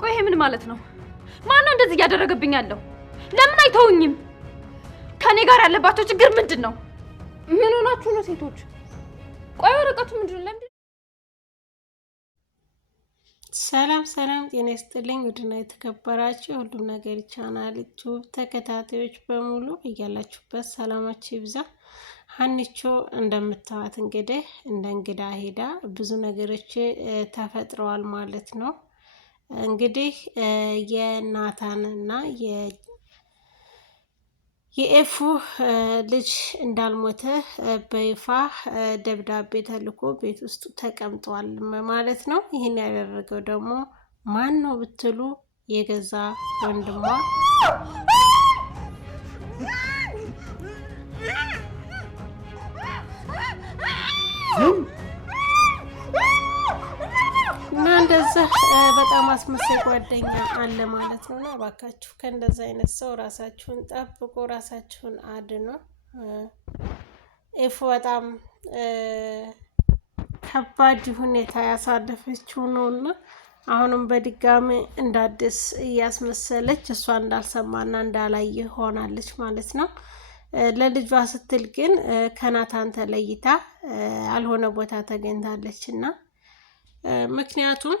ቆይ ምን ማለት ነው? ማን ነው እንደዚህ እያደረገብኝ ያለው? ለምን አይተውኝም? ከኔ ጋር ያለባቸው ችግር ምንድን ነው? ምን ሆናችሁ ነው ሴቶች? ቆይ ወረቀቱ ምንድን ነው? ለምን? ሰላም ጤና ይስጥልኝ። ውድና የተከበራችሁ ሁሉም ነገር ቻናል ዩቲዩብ ተከታታዮች በሙሉ እያላችሁበት ሰላማችሁ ይብዛ። ሀኒቾ እንደምታዋት እንግዲህ እንደ እንግዳ ሄዳ ብዙ ነገሮች ተፈጥረዋል ማለት ነው። እንግዲህ የናታንና የኤፉ ልጅ እንዳልሞተ በይፋ ደብዳቤ ተልኮ ቤት ውስጥ ተቀምጧል ማለት ነው። ይህን ያደረገው ደግሞ ማን ነው ብትሉ የገዛ ወንድሟ እና እንደዛ በጣም አስመሳይ ጓደኛ አለ ማለት ነው። እና እባካችሁ ከእንደዛ አይነት ሰው ራሳችሁን ጠብቁ፣ ራሳችሁን አድኑ። ኤፉ በጣም ከባድ ሁኔታ ያሳለፈችው ነው እና አሁንም በድጋሚ እንደ አዲስ እያስመሰለች እሷ እንዳልሰማና እንዳላየ ሆናለች ማለት ነው። ለልጇ ስትል ግን ከናታን ተለይታ አልሆነ ቦታ ተገኝታለች እና ምክንያቱም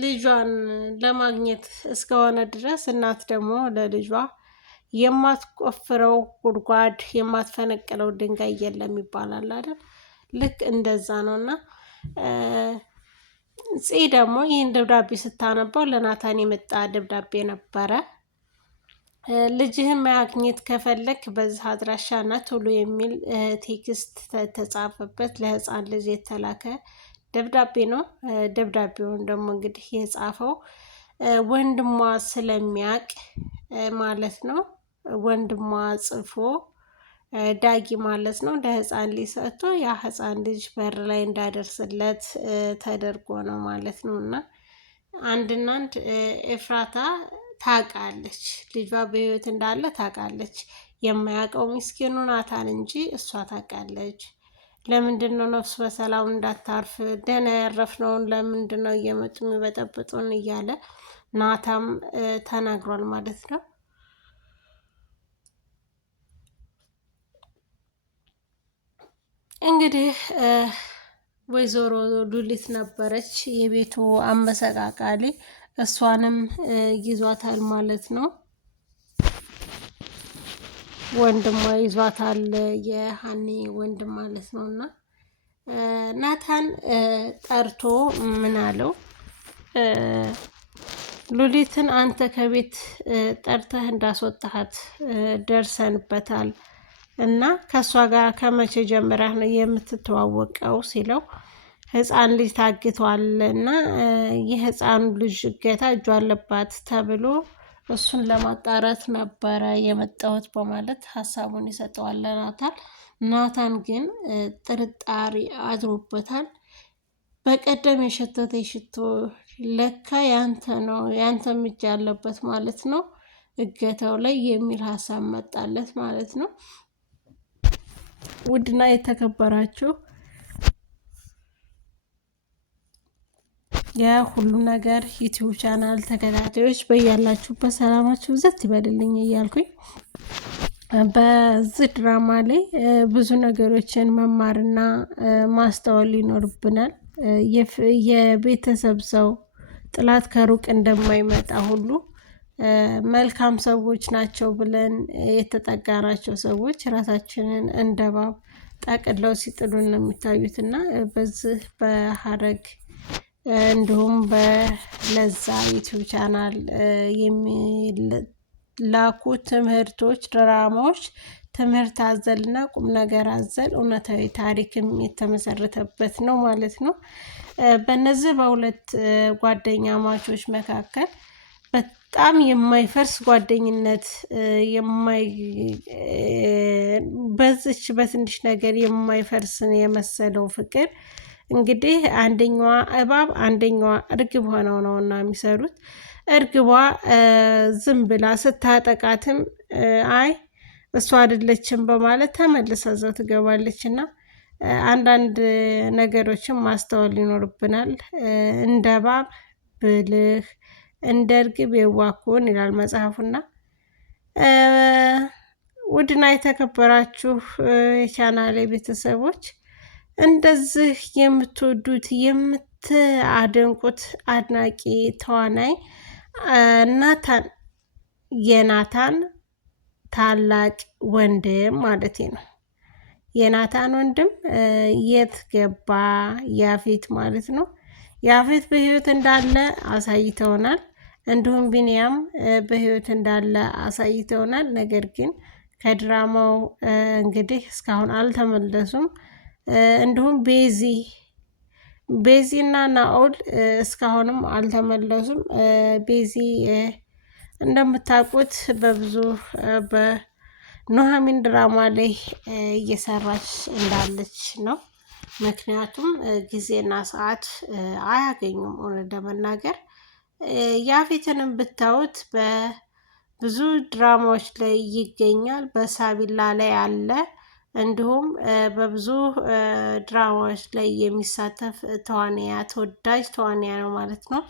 ልጇን ለማግኘት እስከሆነ ድረስ እናት ደግሞ ለልጇ የማትቆፍረው ጉድጓድ የማትፈነቅለው ድንጋይ የለም ይባላል አይደል? ልክ እንደዛ ነው እና ጽ ደግሞ ይህን ደብዳቤ ስታነባው ለናታን የመጣ ደብዳቤ ነበረ። ልጅህን ማግኘት ከፈለክ በዚህ አድራሻና ቶሎ የሚል ቴክስት ተጻፈበት ለህፃን ልጅ የተላከ ደብዳቤ ነው። ደብዳቤውን ደግሞ እንግዲህ የጻፈው ወንድሟ ስለሚያውቅ ማለት ነው። ወንድሟ ጽፎ ዳጊ ማለት ነው ለህፃን ልጅ ሰጥቶ ያ ህፃን ልጅ በር ላይ እንዳደርስለት ተደርጎ ነው ማለት ነው። እና አንድና አንድ ኤፍራታ ታውቃለች፣ ልጇ በህይወት እንዳለ ታውቃለች። የማያውቀው ምስኪኑ ናታን እንጂ እሷ ታውቃለች። ለምንድን ነው ነፍሱ በሰላም እንዳታርፍ ደህና ያረፍነውን ለምንድን ነው እየመጡ የሚበጠብጡን እያለ ናታም ተናግሯል ማለት ነው። እንግዲህ ወይዘሮ ሉሊት ነበረች የቤቱ አመሰቃቃሊ፣ እሷንም ይዟታል ማለት ነው። ወንድሟ ይዟታል፣ የሀኒ ወንድም ማለት ነው። እና ናታን ጠርቶ ምን አለው? ሉሊትን አንተ ከቤት ጠርተህ እንዳስወጣሃት ደርሰንበታል እና ከእሷ ጋር ከመቼ ጀምረህ ነው የምትተዋወቀው ሲለው ህፃን ልጅ ታግቷል እና የህፃኑ ልጅ እገታ እጁ አለባት ተብሎ እሱን ለማጣራት ነበረ የመጣሁት በማለት ሀሳቡን ይሰጠዋል ለናታን። ናታን ግን ጥርጣሬ አድሮበታል። በቀደም የሸተተ ሽቶ ለካ ያንተ ነው፣ ያንተ እጅ ያለበት ማለት ነው እገታው ላይ የሚል ሀሳብ መጣለት ማለት ነው። ውድና የተከበራችሁ የሁሉ ነገር ዩቲዩብ ቻናል ተከታታዮች በያላችሁበት ሰላማችሁ ብዛት ይበልልኝ እያልኩኝ በዚህ ድራማ ላይ ብዙ ነገሮችን መማርና ማስተዋል ይኖርብናል። የቤተሰብ ሰው ጥላት ከሩቅ እንደማይመጣ ሁሉ መልካም ሰዎች ናቸው ብለን የተጠጋናቸው ሰዎች ራሳችንን እንደባብ ጠቅለው ሲጥሉን ነው የሚታዩት እና በዚህ በሀረግ እንዲሁም በለዛ ዩቲዩብ ቻናል የሚላኩ ትምህርቶች፣ ድራማዎች ትምህርት አዘልና ቁም ነገር አዘል እውነታዊ ታሪክም የተመሰረተበት ነው ማለት ነው። በእነዚህ በሁለት ጓደኛ ማቾች መካከል በጣም የማይፈርስ ጓደኝነት በዚች በትንሽ ነገር የማይፈርስን የመሰለው ፍቅር እንግዲህ አንደኛዋ እባብ አንደኛዋ እርግብ ሆነው ነውና የሚሰሩት። እርግቧ ዝም ብላ ስታጠቃትም አይ እሷ አይደለችም በማለት ተመልሳ እዛው ትገባለች እና አንዳንድ ነገሮችን ማስተዋል ይኖርብናል። እንደ እባብ ብልህ እንደ እርግብ የዋህ ሁን ይላል መጽሐፉና ውድና የተከበራችሁ የቻናሌ ቤተሰቦች እንደዚህ የምትወዱት የምታደንቁት አድናቂ ተዋናይ ናታን የናታን ታላቅ ወንድም ማለቴ ነው። የናታን ወንድም የት ገባ? ያፌት ማለት ነው። ያፌት በህይወት እንዳለ አሳይተውናል። እንዲሁም ቢኒያም በህይወት እንዳለ አሳይተውናል። ነገር ግን ከድራማው እንግዲህ እስካሁን አልተመለሱም። እንዲሁም ቤዚ እና ናኦል እስካሁንም አልተመለሱም። ቤዚ እንደምታውቁት በብዙ በኑሐሚን ድራማ ላይ እየሰራች እንዳለች ነው። ምክንያቱም ጊዜና ሰዓት አያገኙም። እውነት ለመናገር ያፌትንም ብታዩት በብዙ ድራማዎች ላይ ይገኛል። በሳቢላ ላይ አለ። እንዲሁም በብዙ ድራማዎች ላይ የሚሳተፍ ተዋንያ ተወዳጅ ተዋንያ ነው ማለት ነው።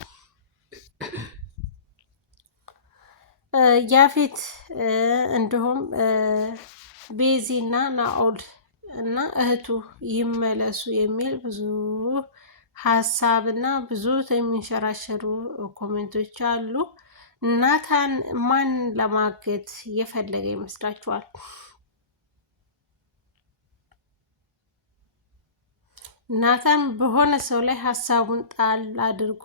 ያፌት እንዲሁም ቤዚ እና ናኦል እና እህቱ ይመለሱ የሚል ብዙ ሀሳብ እና ብዙ የሚንሸራሸሩ ኮሜንቶች አሉ። ናታን ማን ለማገት የፈለገ ይመስላችኋል? ናታን በሆነ ሰው ላይ ሀሳቡን ጣል አድርጎ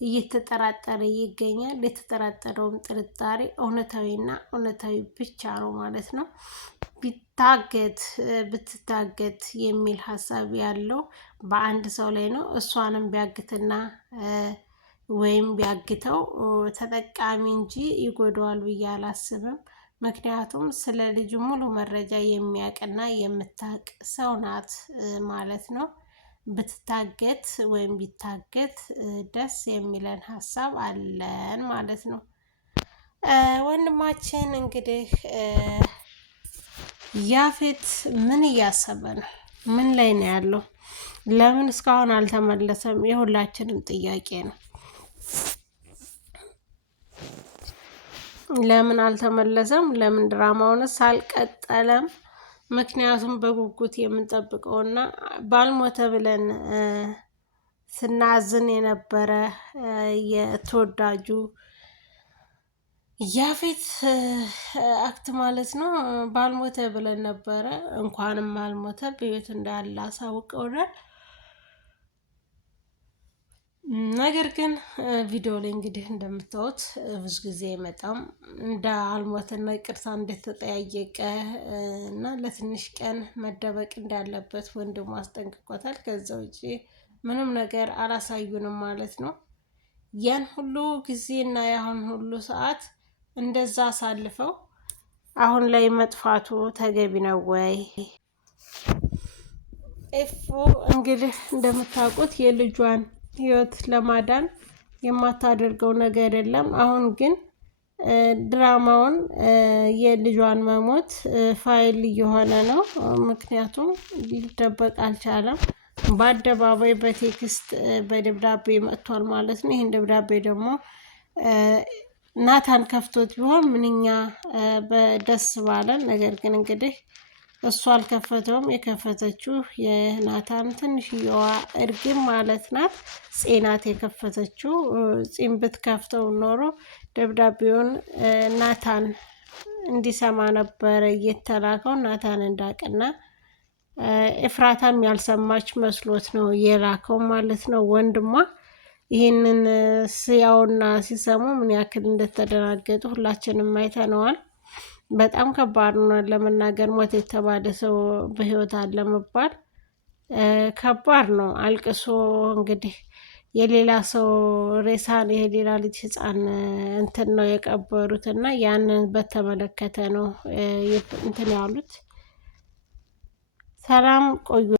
እየተጠራጠረ ይገኛል። የተጠራጠረውም ጥርጣሬ እውነታዊና እውነታዊ ብቻ ነው ማለት ነው። ብትታገት የሚል ሀሳብ ያለው በአንድ ሰው ላይ ነው። እሷንም ቢያግትና ወይም ቢያግተው ተጠቃሚ እንጂ ይጎዳዋል ብዬ አላስብም። ምክንያቱም ስለ ልጁ ሙሉ መረጃ የሚያውቅና የምታውቅ ሰው ናት ማለት ነው። ብትታገት ወይም ቢታገት ደስ የሚለን ሀሳብ አለን ማለት ነው። ወንድማችን እንግዲህ ያፌት ምን እያሰበ ነው? ምን ላይ ነው ያለው? ለምን እስካሁን አልተመለሰም? የሁላችንም ጥያቄ ነው። ለምን አልተመለሰም? ለምን ድራማውንስ አልቀጠለም? ምክንያቱም በጉጉት የምንጠብቀውና ባልሞተ ብለን ስናዝን የነበረ የተወዳጁ ያፌት አክት ማለት ነው። ባልሞተ ብለን ነበረ። እንኳንም አልሞተ በህይወት እንዳለ አሳውቀውናል። ነገር ግን ቪዲዮ ላይ እንግዲህ እንደምታዩት ብዙ ጊዜ አይመጣም። እንደ አልሞተና ይቅርታ እንደተጠያየቀ እና ለትንሽ ቀን መደበቅ እንዳለበት ወንድሙ አስጠንቅቆታል። ከዛ ውጪ ምንም ነገር አላሳዩንም ማለት ነው። ያን ሁሉ ጊዜና ያን ሁሉ ሰዓት እንደዛ አሳልፈው አሁን ላይ መጥፋቱ ተገቢ ነው ወይ? ኤፉ እንግዲህ እንደምታውቁት የልጇን ህይወት ለማዳን የማታደርገው ነገር የለም። አሁን ግን ድራማውን የልጇን መሞት ፋይል እየሆነ ነው። ምክንያቱም ሊደበቅ አልቻለም። በአደባባይ በቴክስት በደብዳቤ መጥቷል ማለት ነው። ይህን ደብዳቤ ደግሞ ናታን ከፍቶት ቢሆን ምንኛ በደስ ባለን። ነገር ግን እንግዲህ እሱ አልከፈተውም። የከፈተችው የናታን ትንሽየዋ እርግብ ማለት ናት። ጽናት የከፈተችው። ጺም ብትከፍተው ኖሮ ደብዳቤውን ናታን እንዲሰማ ነበረ እየተላከው። ናታን እንዳቅና ኤፍራታም ያልሰማች መስሎት ነው የላከው ማለት ነው ወንድሟ። ይህንን ሲያውና ሲሰሙ ምን ያክል እንደተደናገጡ ሁላችንም አይተነዋል። በጣም ከባድ ነው ለመናገር። ሞት የተባለ ሰው በህይወት አለ መባል ከባድ ነው። አልቅሶ እንግዲህ የሌላ ሰው ሬሳን የሌላ ልጅ ህፃን እንትን ነው የቀበሩት እና ያንን በተመለከተ ነው እንትን ያሉት። ሰላም ቆዩ።